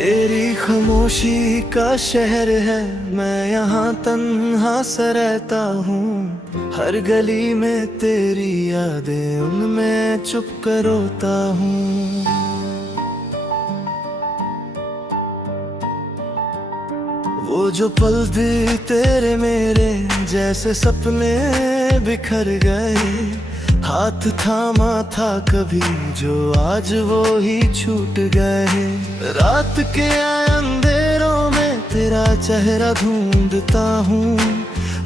तेरी खामोशी का शहर है, मैं यहाँ तन्हा सा रहता हूँ। हर गली में तेरी यादें, उनमें चुप कर रोता हूँ। वो जो पल भी तेरे मेरे जैसे सपने बिखर गए। हाथ थामा था कभी जो आज वो ही छूट गए। रात के अंधेरों में तेरा चेहरा ढूंढता हूँ।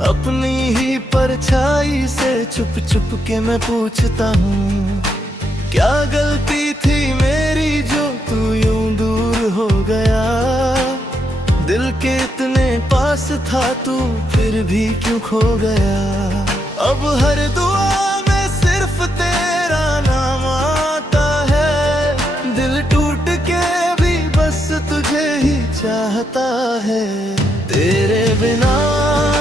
अपनी ही परछाई से छुप छुप के मैं पूछता हूँ, क्या गलती थी मेरी जो तू यूं दूर हो गया। दिल के इतने पास था तू, फिर भी क्यों खो गया। अब हर दुआ में सिर्फ तेरा नाम आता है। दिल टूट के भी बस तुझे ही चाहता है। तेरे बिना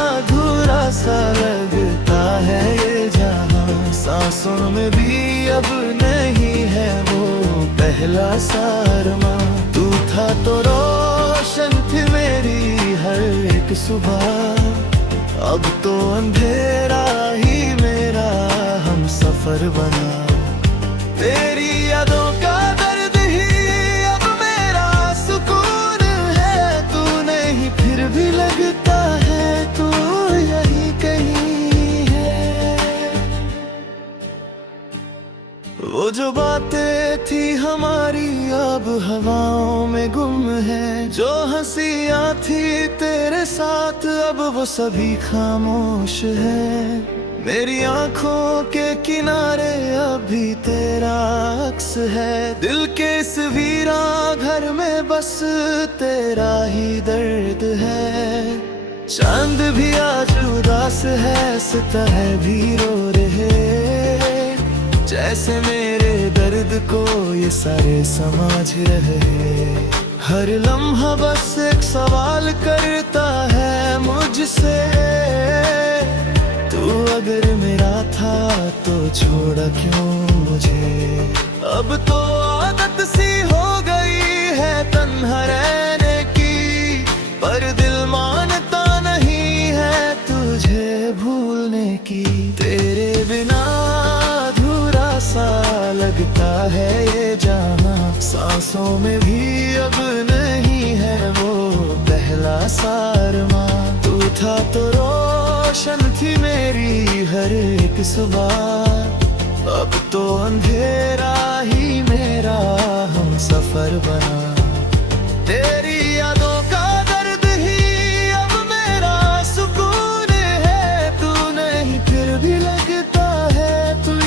अधूरा सा लगता है ये जहां। सांसों में भी अब नहीं है वो पहला सा अरमां। तू था तो रोशन थी मेरी हर एक सुबह। अब तो अंधेरा ही मेरा हम सफर बना। तेरी यादों का दर्द ही अब मेरा सुकून है। तू नहीं फिर भी लगता है तू यही कहीं है। वो जो बातें थी हमारी अब हवाओं में गुम है। जो हंसियां थी तेरे साथ अब वो सभी खामोश है। मेरी आंखों के किनारे अभी तेरा अक्स है। दिल के इस वीरा घर में बस तेरा ही दर्द है। चांद भी आज उदास है, सितारे भी रो रहे। जैसे मेरे दर्द को ये सारे समझ रहे। हर लम्हा बस एक सवाल करता है मुझसे, तू अगर मेरा था तो छोड़ा क्यों मुझे। अब तो आदत सी हो गई है तन्हा रहने की, पर दिल मानता नहीं है तुझे भूलने की। तेरे बिना सा लगता है ये जहां। सांसों में भी अब नहीं है वो पहला सा अरमां। तू था तो रोशन थी मेरी हर एक सुबह। अब तो अंधेरा ही मेरा हम सफर बना। तेरी यादों का दर्द ही अब मेरा सुकून है। तू नहीं फिर भी लगता है तू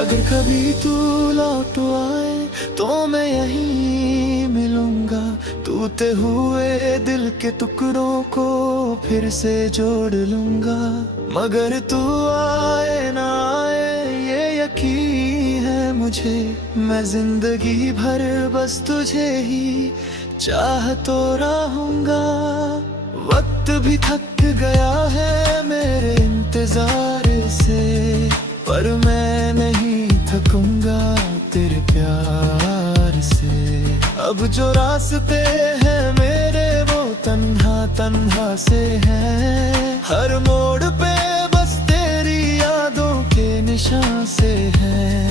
अगर कभी तू लौट आए तो मैं यहीं मिलूंगा। टूटे हुए दिल के टुकड़ों को फिर से जोड़ लूंगा। मगर तू आए ना आए ये यकीन है मुझे। मैं जिंदगी भर बस तुझे ही चाह तो रहूंगा। वक्त भी थक गया है मेरे इंतजार से, पर मैं नहीं थकूंगा तेरे प्यार से। अब जो रास्ते हैं मेरे वो तन्हा तन्हा से हैं। हर मोड़ पे बस तेरी यादों के निशान से हैं।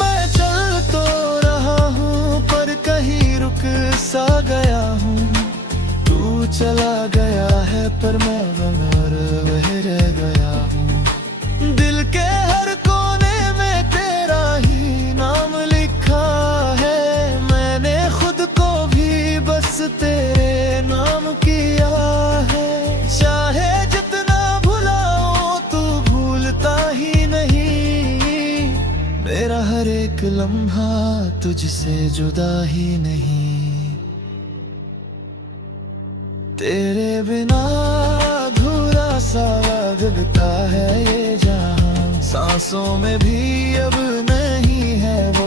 मैं चल तो रहा हूँ पर कहीं रुक सा गया हूँ। तू चला गया है पर मैं वह रह गया हूँ। दिल के हर कोने में तेरा ही नाम लिखा है। मैंने खुद को भी बस तेरे नाम किया है। चाहे जितना भुलाऊं तू भूलता ही नहीं। मेरा हर एक लम्हा तुझसे जुदा ही नहीं। तेरे बिना अधूरा सा लगता है ये जहां। सांसों में भी अब नहीं है वो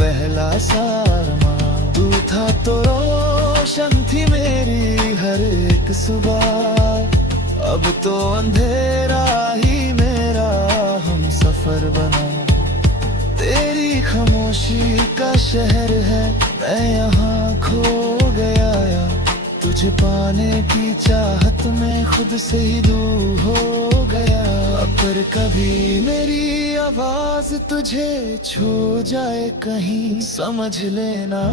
पहला सा अरमां। तू था तो रोशन थी मेरी हर एक सुबह। अब तो अंधेरा ही मेरा हम सफर बना। तेरी खामोशी का शहर है, मैं यहाँ खो गया या तुझे पाने की चाहत में खुद से ही दूर हो गया। पर कभी मेरी आवाज तुझे छू जाए कहीं, समझ लेना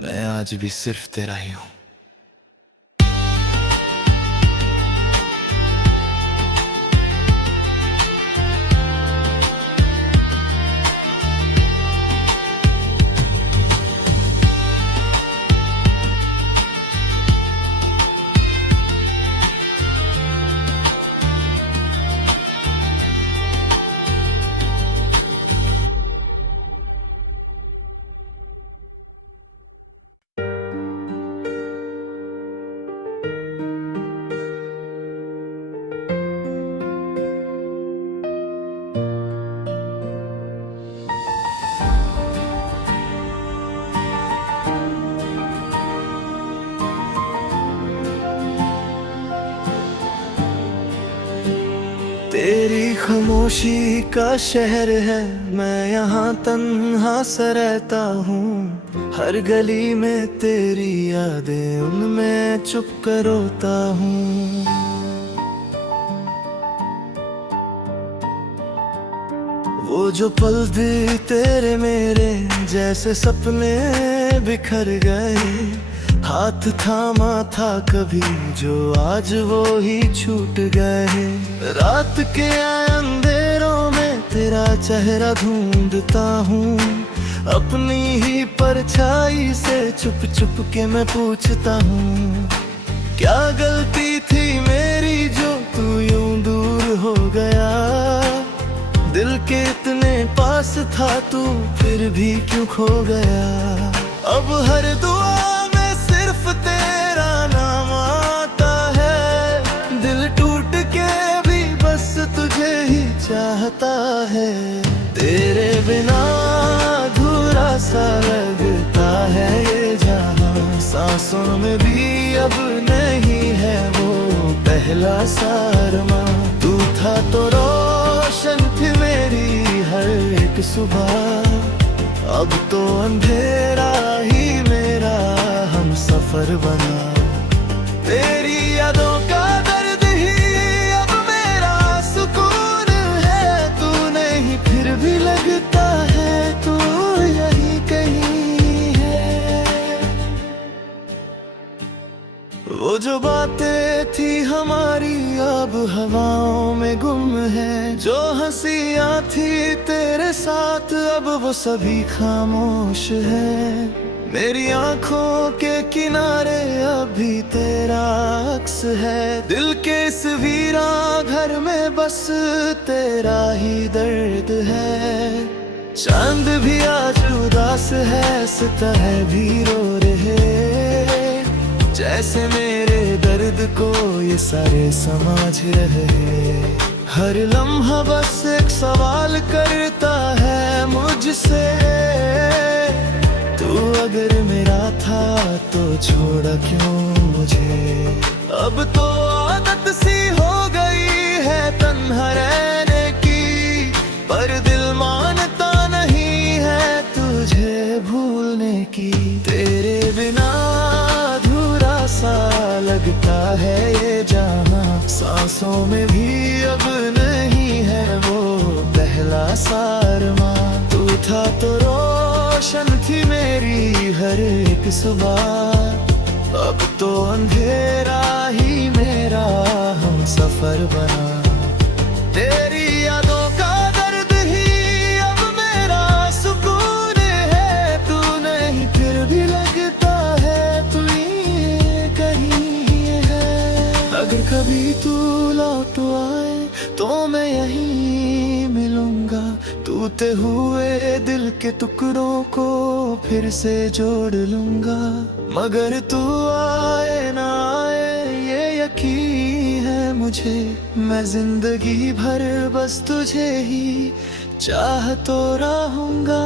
मैं आज भी सिर्फ तेरा ही हूँ। तेरी खामोशी का शहर है, मैं यहाँ तन्हा सा रहता हूँ। हर गली में तेरी यादें, उनमें चुप कर रोता हूँ। वो जो पल भी तेरे मेरे जैसे सपने बिखर गए, हाथ थामा था कभी जो आज वो ही छूट गए। रात के अंधेरों में तेरा चेहरा ढूंढता हूँ, अपनी ही परछाई से छुप छुप के मैं पूछता हूँ, क्या गलती थी मेरी जो तू यूं दूर हो गया। दिल के इतने पास था तू, फिर भी क्यों खो गया। अब हर दुआ तेरा नाम आता है, दिल टूट के भी बस तुझे ही चाहता है। तेरे बिना अधूरा सा लगता है ये जहां, सांसों में भी अब नहीं है वो पहला सा अरमां। तू था तो रोशन थी मेरी हर एक सुबह, अब तो अंधेरा ही मेरा हम सफर बना। तेरी यादों का दर्द ही अब मेरा सुकून है, तू नहीं फिर भी लगता है तू यही कहीं है। वो जो बातें थी हमारी अब हवाओं में गुम है, जो हंसियां थी तेरे साथ अब वो सभी खामोश है। मेरी आंखों के किनारे अभी तेरा अक्स है, दिल के इस वीरा घर में बस तेरा ही दर्द है। चांद भी आज उदास है, सितारे भी रो रहे, जैसे मेरे दर्द को ये सारे समझ रहे। हर लम्हा बस एक सवाल करता है मुझसे, तू अगर मेरा था तो छोड़ा क्यों मुझे। अब तो आदत सी हो गई है तन्हा रहने की, पर दिल मानता नहीं है तुझे भूलने की। तेरे बिना अधूरा सा लगता है ये जहां, सांसों में भी अब नहीं है वो पहला सा अरमां। तू था तो रोशन थी मेरी हर एक सुबह, अब तो अंधेरा ही मेरा हम सफर बना। तेरी यादों का दर्द ही अब मेरा सुकून है, तू नहीं फिर भी लगता है तू ये कहीं है। अगर कभी तू लौट आए तो मैं यहीं मिलूंगा, टूटे हुए दिल के टुकड़ों को फिर से जोड़ लूंगा। मगर तू आए ना आए ये यकीन है मुझे, मैं जिंदगी भर बस तुझे ही चाहता रहूंगा।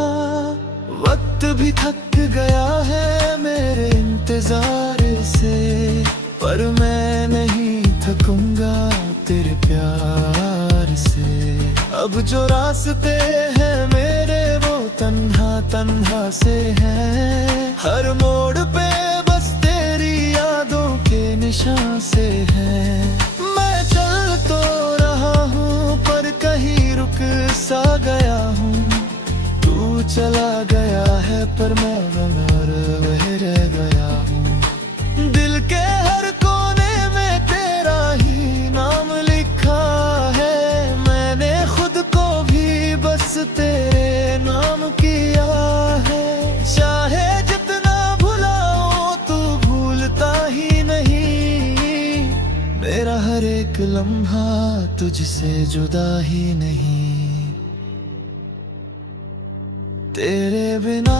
वक्त भी थक गया है मेरे इंतजार से, पर मैं नहीं थकूंगा तेरे प्यार से। जो रास्ते हैं मेरे वो तन्हा तन्हा से हैं। हर मोड़ पे बस तेरी यादों के निशान से हैं। मैं चल तो रहा हूँ पर कहीं रुक सा गया हूँ। तू चला गया है पर मैं और वह रह गया हूँ। दिल के हर कोने में तेरा ही नाम लिखा है। मैंने खुद को भी बस तेरे नाम किया है। चाहे जितना भुलाओ तू भूलता ही नहीं। मेरा हर एक लम्हा तुझसे जुदा ही नहीं। तेरे बिना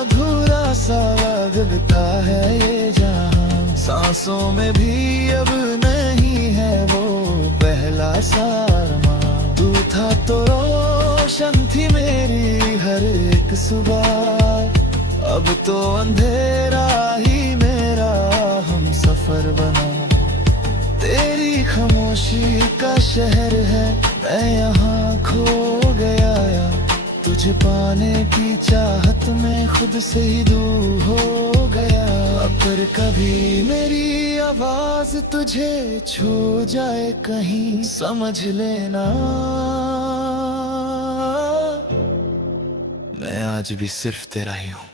अधूरा सा लगता है ये जहां। सांसों में भी अब नहीं है वो पहला सा अरमां। तू था तो रोशन थी मेरी हर एक सुबह। अब तो अंधेरा ही मेरा हम सफर बना। तेरी खामोशी का शहर है मैं यहाँ खो गया। तुझे पाने की चाहत में खुद से ही दूर हो गया। पर कभी मेरी आवाज तुझे छू जाए कहीं समझ लेना। मैं आज भी सिर्फ तेरा ही हूँ।